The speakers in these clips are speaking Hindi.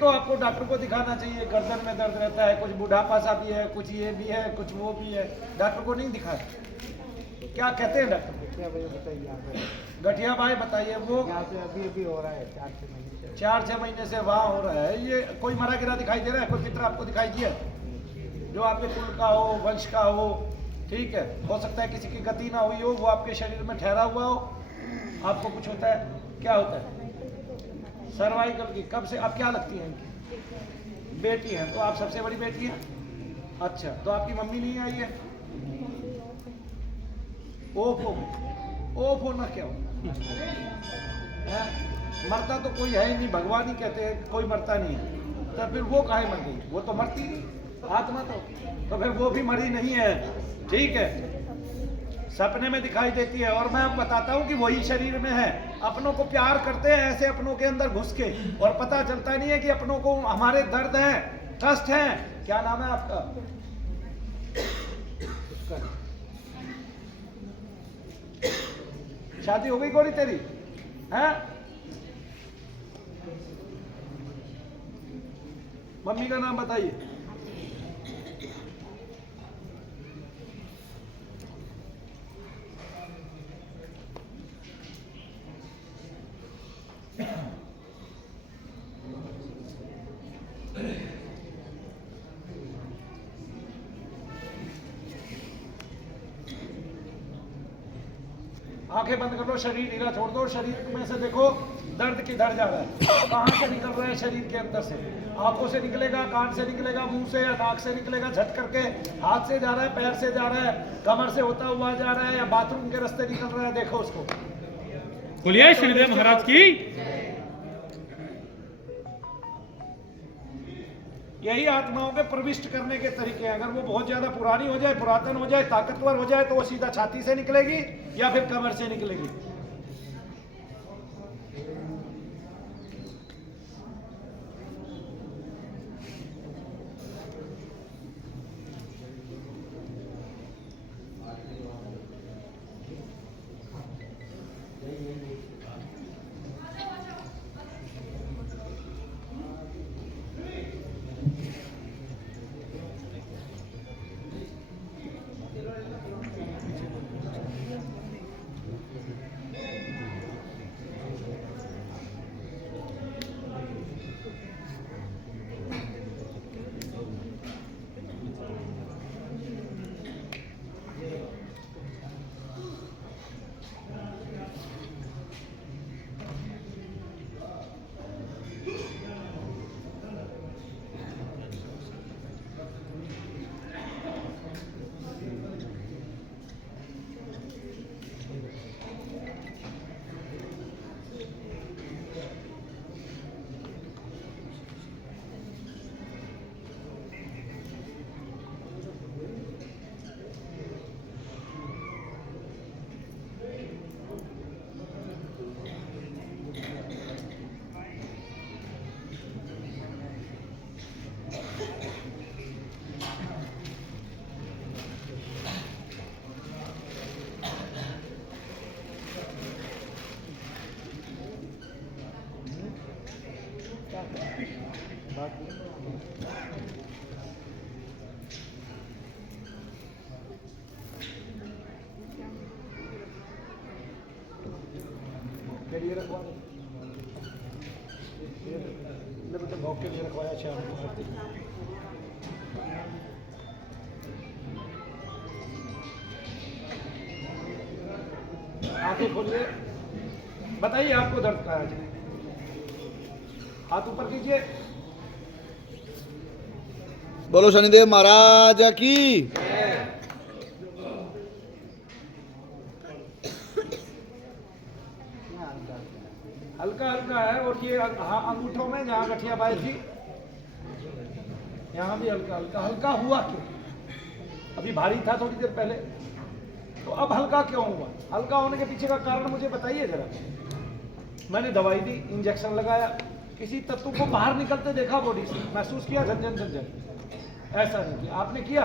तो आपको डॉक्टर को दिखाना चाहिए। गर्दन में दर्द रहता है, कुछ बुढ़ापा सा भी है, कुछ ये भी है, कुछ वो भी है, डॉक्टर को नहीं दिखाया। क्या कहते हैं डॉक्टर? गठिया भाई बताइए। वो अभी हो रहा है 4-6 महीने से वहाँ हो रहा है। ये कोई मरा गिरा दिखाई दे रहा है? कोई पितर आपको दिखाई दिया जो आपके कुल का हो, वंश का हो? ठीक है, हो सकता है किसी की गति ना हुई हो, वो आपके शरीर में ठहरा हुआ हो, आपको कुछ होता है। क्या होता है? सर्वाइकल की। कब से? आप क्या लगती हैं इनकी? बेटी हैं। तो आप सबसे बड़ी बेटी हैं? अच्छा, तो आपकी मम्मी नहीं आई है? ओफो। ओफो ना क्या होता है? मरता तो कोई है ही नहीं, भगवान ही कहते हैं कोई मरता नहीं है। तो फिर वो काहे मर गई? वो तो मरती नहीं आत्मा तो फिर वो भी मरी नहीं है। ठीक है, सपने में दिखाई देती है। और मैं बताता हूँ कि वही शरीर में है। अपनों को प्यार करते हैं ऐसे अपनों के अंदर घुस के, और पता चलता नहीं है कि अपनों को हमारे दर्द हैं, कष्ट हैं। क्या नाम है आपका? शादी हो गई गोरी तेरी? हैं? मम्मी का नाम बताइए। आंखें बंद कर लो, शरीर ढीला छोड़ दो। शरीर में से देखो दर्द किधर जा रहा है, कहाँ से निकल रहा है शरीर के अंदर से। आंखों से निकलेगा, कान से निकलेगा, मुंह से या नाक से निकलेगा, झट करके हाथ से जा रहा है, पैर से जा रहा है, कमर से होता हुआ जा रहा है, या बाथरूम के रास्ते निकल रहा है। देखो उसको। बोलिए शनिदेव महाराज की। यही आत्माओं के प्रविष्ट करने के तरीके हैं। अगर वो बहुत ज्यादा पुरानी हो जाए, पुरातन हो जाए, ताकतवर हो जाए, तो वो सीधा छाती से निकलेगी या फिर कमर से निकलेगी। के लिए रखवा दो, बेटा भोग के लिए रखवाया शाम को। आंखें खोलिए, बताइए आपको दर्द कहाँ है? हाथ ऊपर कीजिए। बोलो शनिदेव महाराज की। हल्का हल्का है, और ये अंगूठों में जहाँ गठिया बाई थी यहाँ भी हल्का हल्का। हल्का हुआ क्यों? अभी भारी था थोड़ी देर पहले, तो अब हल्का क्यों हुआ? हल्का होने के पीछे का कारण मुझे बताइए जरा। मैंने दवाई दी, इंजेक्शन लगाया, किसी तत्व को बाहर निकलते देखा बॉडी से, महसूस किया झंझन झंझन? ऐसा नहीं किया। आपने किया?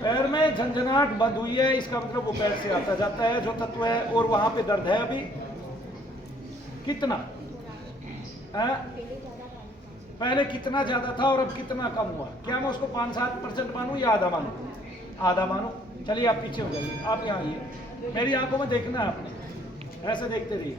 पैर में झंझनाहट बंद हुई है, इसका मतलब वो पैर से आता जाता है जो तत्व है, और वहां पे दर्द है अभी। कितना? पहले कितना ज्यादा था और अब कितना कम हुआ? क्या मैं उसको 5-7% मानूं या आधा मानूं? आधा मानूं। चलिए आप पीछे हो जाइए, आप यहाँ आइए, मेरी आंखों में देखना है आपने, ऐसे देखते रहिए।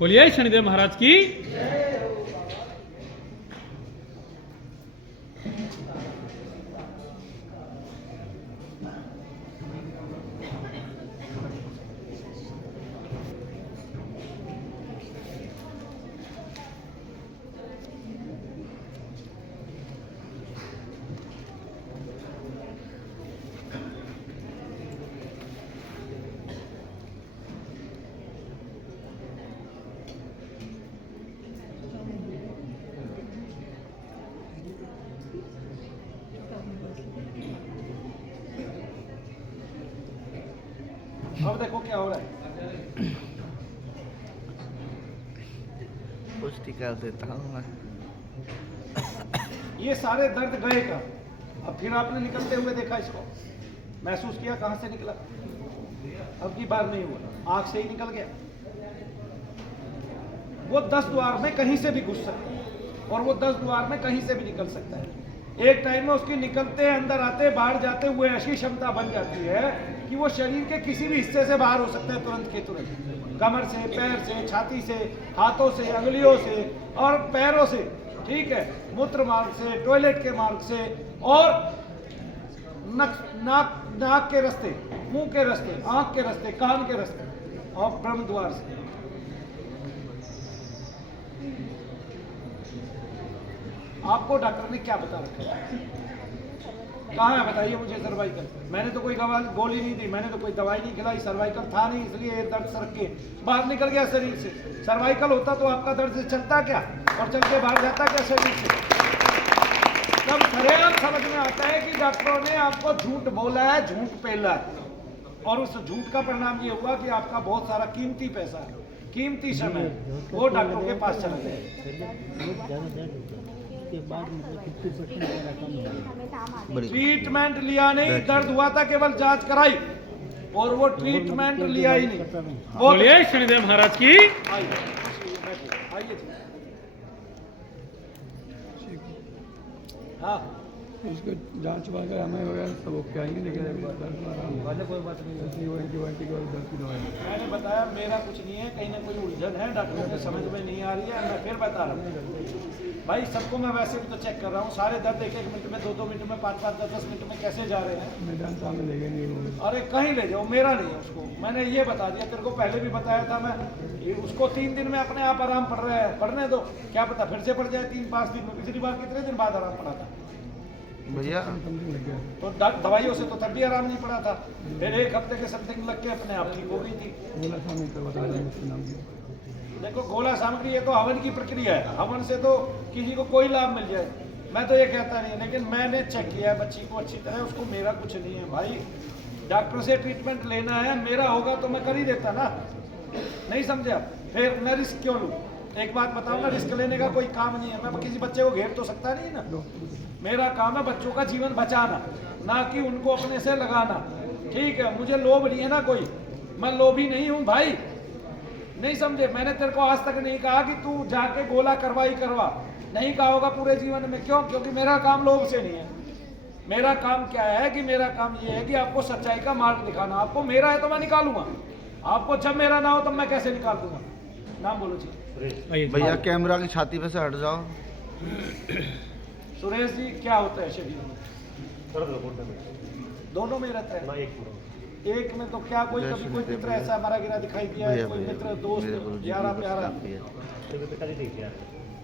बोलिए शनिदेव महाराज की। अब देखो क्या हो रहा है। पुष्टि कर देता हूँ मैं। ये सारे दर्द गए का, अब फिर आपने निकलते हुए देखा इसको, महसूस किया कहां से निकला? अब की बार नहीं हुआ, आंख से ही निकल गया। वो 10 द्वार में कहीं से भी घुस सकता है और वो 10 द्वार में कहीं से भी निकल सकता है। एक टाइम में उसकी निकलते, अंदर आते, बाहर जाते हुए ऐसी क्षमता बन जाती है कि वो शरीर के किसी भी हिस्से से बाहर हो सकता है तुरंत के तुरंत। कमर से, पैर से, छाती से, हाथों से, अंगुलियों से और पैरों से, ठीक है, मूत्र मार्ग से, टॉयलेट के मार्ग से और नाक के रास्ते, मुंह के रास्ते, आंख के रास्ते, कान के रास्ते और ब्रह्म द्वार से। आपको डॉक्टर ने क्या बता रखा है? कहाँ है बताइए मुझे? सर्वाइकल। मैंने तो कोई गोली नहीं दी, मैंने तो कोई दवाई नहीं खिलाई, सर्वाइकल था नहीं, इसलिए दर्द सरक के बाहर निकल गया शरीर से। सर्वाइकल होता तो आपका दर्द से चलता क्या और चल के बाहर जाता क्या शरीर से? तब सरेआम समझ में आता है कि डॉक्टरों ने आपको झूठ बोला है, झूठ पेला है, और उस झूठ का परिणाम ये हुआ कि आपका बहुत सारा कीमती पैसा, कीमती समय वो डॉक्टरों के पास चला गया। ट्रीटमेंट लिया नहीं, दर्द हुआ था, केवल जांच कराई और वो ट्रीटमेंट लिया ही नहीं। बोलिए शनिदेव महाराज की। आइए हाँ, इसको जांच वगैरह हमें वगैरह सब ओके आएंगे, लेकिन कोई बात नहीं, दवाई मैंने बताया मेरा कुछ नहीं है, कहीं ना कोई उलझन है, डॉक्टर के समझ में नहीं आ रही है। मैं फिर बता रहा हूँ भाई, सबको मैं वैसे भी तो चेक कर रहा हूँ, सारे दर्द 1-1 मिनट में, 2-2 मिनट में, 5-5, 10-10 मिनट में कैसे जा रहे हैं? मैदान सामने ले गए नहीं। अरे कहीं ले जाओ, मेरा नहीं है उसको, मैंने ये बता दिया, तेरे को पहले भी बताया था मैं। उसको 3 दिन में अपने आप आराम पड़ रहा है, पढ़ने दो, क्या पता फिर से पड़ जाए 3-5 दिन में। पिछली बार कितने दिन बाद आराम पड़ा था भैया? तो दवाइयों से तो तब भी आराम नहीं पड़ा था, फिर 1 हफ्ते के समथिंग लग के अपने आप ठीक हो गई थी। देखो गोला सामग्री ये तो हवन की प्रक्रिया है, हवन से तो किसी को कोई लाभ मिल जाए, मैं तो ये कहता नहीं, लेकिन मैंने चेक किया बच्ची को अच्छी तरह, उसको मेरा कुछ नहीं है भाई। डॉक्टर से ट्रीटमेंट लेना है, मेरा होगा तो मैं कर ही देता ना, नहीं समझे आप? फिर मैं रिस्क क्यों लूँ? एक बात बताऊँ ना, रिस्क लेने का कोई काम नहीं है। मैं किसी बच्चे को घेर तो सकता नहीं ना, मेरा काम है बच्चों का जीवन बचाना, ना कि उनको अपने से लगाना, ठीक है? मुझे लोभ नहीं है ना कोई, मैं लोभी नहीं हूँ भाई, नहीं समझे? मैंने तेरे को आज तक नहीं कहा कि तू जाके गोला करवा ही करवा, नहीं कहा होगा पूरे जीवन में। क्यों? क्योंकि मेरा काम लोभ से नहीं है। मेरा काम क्या है कि मेरा काम ये है कि आपको सच्चाई का मार्ग दिखाना। आपको मेरा है तो मैं निकालूंगा, आपको जब मेरा ना हो तब मैं कैसे निकाल दूंगा? नाम बोलो जी। भैया कैमरा की छाती पे से हट जाओ। सुरेश जी, क्या होता है शरीर में? दोनों में रहता है। एक में तो क्या कोई कभी कोई मित्र ऐसा हमारा गिरा दिखाई दिया है? कोई मित्र, दोस्त, यारा प्यारा?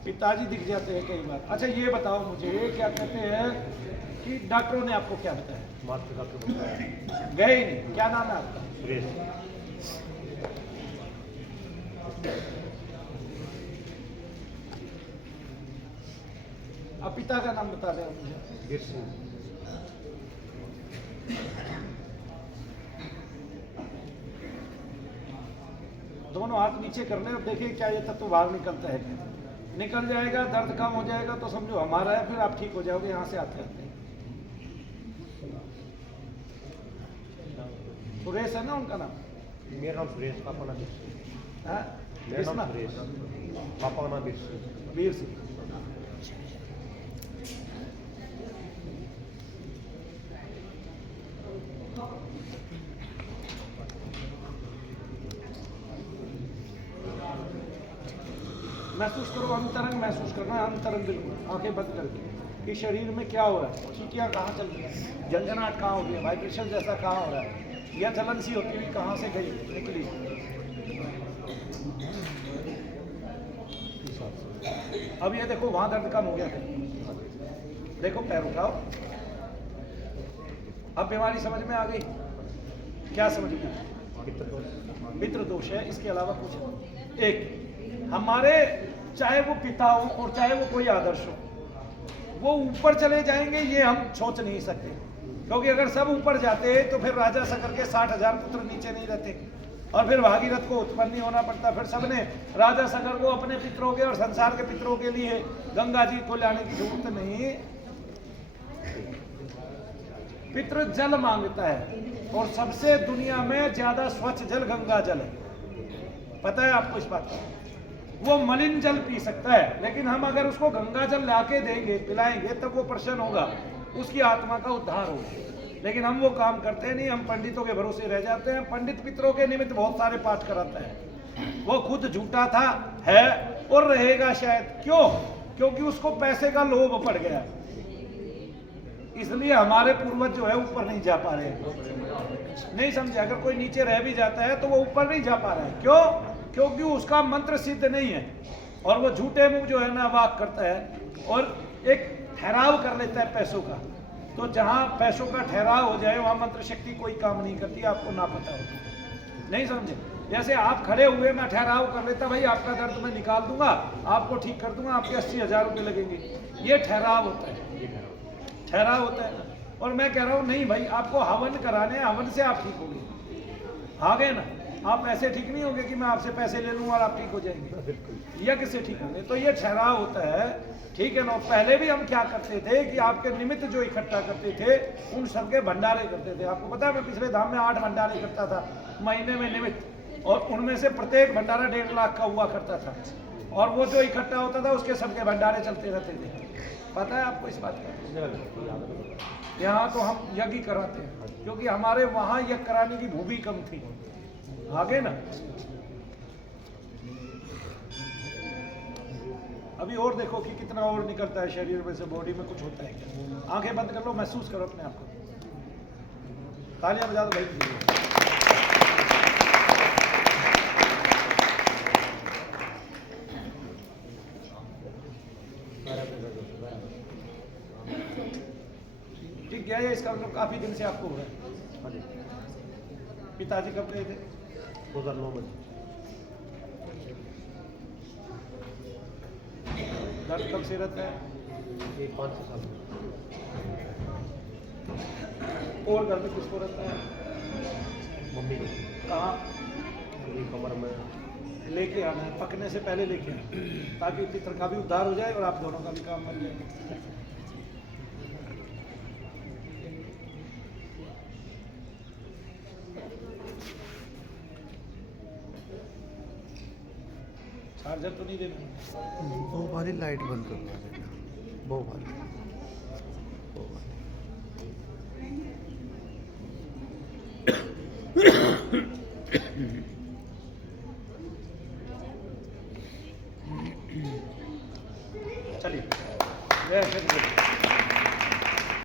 पिताजी दिख जाते हैं कई बार। अच्छा ये बताओ मुझे, क्या कहते हैं कि डॉक्टरों ने आपको क्या बताया? गए ही नहीं। क्या नाम है आपका? अब पिता का नाम बता दें मुझे। दोनों दोनों हाथ नीचे कर ले और देखिए क्या ये तत्व बाहर निकलता है। निकल जाएगा, दर्द कम हो जाएगा तो समझो हमारा है, फिर आप ठीक हो जाओगे यहाँ से आते आते। सुरेश है ना उनका नाम? मेरा नाम सुरेश, पापा नाम बिरसू। हाँ? मेरा नाम कृष्णा? सुरेश, पापा का नाम बिरसू। वीर सिंह। महसूस करो, अंतरंग महसूस करना, अंतरंग बिल्कुल आंखें बंद करके कि शरीर में क्या हो रहा है, चीटियाँ कहाँ चल रही है, झंझनाहट कहाँ हो गई है, वाइब्रेशन जैसा कहाँ हो रहा है, या जलन सी होती हुई कहाँ से गई निकली। अब ये देखो वहाँ दर्द कम हो गया था, देखो पैर उठाओ। अब बीमारी समझ में आ गई? क्या समझ में? मित्र दोष है, इसके अलावा कुछ नहीं। एक हमारे चाहे वो पिता हो और चाहे वो कोई आदर्श हो, वो ऊपर चले जाएंगे ये हम सोच नहीं सकते, क्योंकि अगर सब ऊपर जाते तो फिर राजा सकर के 60,000 पुत्र नीचे नहीं रहते और फिर भागीरथ को उत्पन्न नहीं होना पड़ता। फिर सबने राजा सगर को अपने पितरों के और संसार के पितरों के लिए गंगा जी को लाने की जरूरत नहीं। पितृ जल मांगता है और सबसे दुनिया में ज्यादा स्वच्छ जल गंगा जल है, पता है आपको इस बात का? वो मलिन जल पी सकता है, लेकिन हम अगर उसको गंगा जल लाके देंगे, पिलाएंगे, तब वो प्रसन्न होगा, उसकी आत्मा का उद्धार होगा। लेकिन हम वो काम करते नहीं, हम पंडितों के भरोसे रह जाते हैं। पंडित पितरों के निमित्त बहुत सारे पाठ कराता है, वो खुद झूठा था, है और रहेगा शायद। क्यों? क्योंकि उसको पैसे का लोभ पड़ गया, इसलिए हमारे पूर्वज जो है ऊपर नहीं जा पा रहे हैं। नहीं समझे? अगर कोई नीचे रह भी जाता है तो वो ऊपर नहीं जा पा रहा है। क्यों? क्योंकि उसका मंत्र सिद्ध नहीं है और वो झूठे मुंह जो है ना वाक करता है और एक ठहराव कर लेता है पैसों का। तो जहां पैसों का ठहराव हो जाए वहां मंत्र शक्ति कोई काम नहीं करती, आपको ना पता हो। नहीं समझे? जैसे आप खड़े हुए, मैं ठहराव कर लेता, भाई आपका दर्द मैं निकाल दूंगा, आपको ठीक कर दूंगा, आपके 80,000 रुपये लगेंगे, ये ठहराव होता है, ठहराव होता है। और मैं कह रहा हूँ नहीं भाई, आपको हवन कराने, हवन से आप ठीक होंगे, आ गए ना? आप ऐसे ठीक नहीं होंगे कि मैं आपसे पैसे ले लूँ और आप ठीक हो जाएंगे, यज्ञ से ठीक होंगे। तो ये ठहराव होता है, ठीक है ना? पहले भी हम क्या करते थे कि आपके निमित्त जो इकट्ठा करते थे उन सबके भंडारे करते थे। आपको पता है मैं पिछले धाम में 8 भंडारे करता था महीने में निमित्त, और उनमें से प्रत्येक भंडारा 1.5 लाख का हुआ करता था, और वो जो इकट्ठा होता था उसके सबके भंडारे चलते रहते थे। पता है आपको इस बात का? यहाँ तो हम यज्ञ कराते हैं क्योंकि हमारे वहाँ यज्ञ कराने की भूमि कम थी, आगे ना? अभी और देखो कि कितना और निकलता है शरीर में से, बॉडी में कुछ होता है क्या? आंखें बंद कर लो, महसूस करो अपने आप को। तालियां बजा दो भाई। ठीक है, इसका मतलब काफी दिन से आपको हो रहा है। पिताजी कब गए थे? 2009 में। दर्द कब से रहता है? ये 5 साल में। और घर में किसको रहता है? मम्मी को। कहाँ? पूरी कमर में। लेके आना है, पकने से पहले लेके आना, ताकि पितर का भी उद्धार हो जाए और आप दोनों का भी काम बन जाए। चार्जर तो नहीं देना? बहुत भारी लाइट बंद करना है, बहुत भारी। चलिए,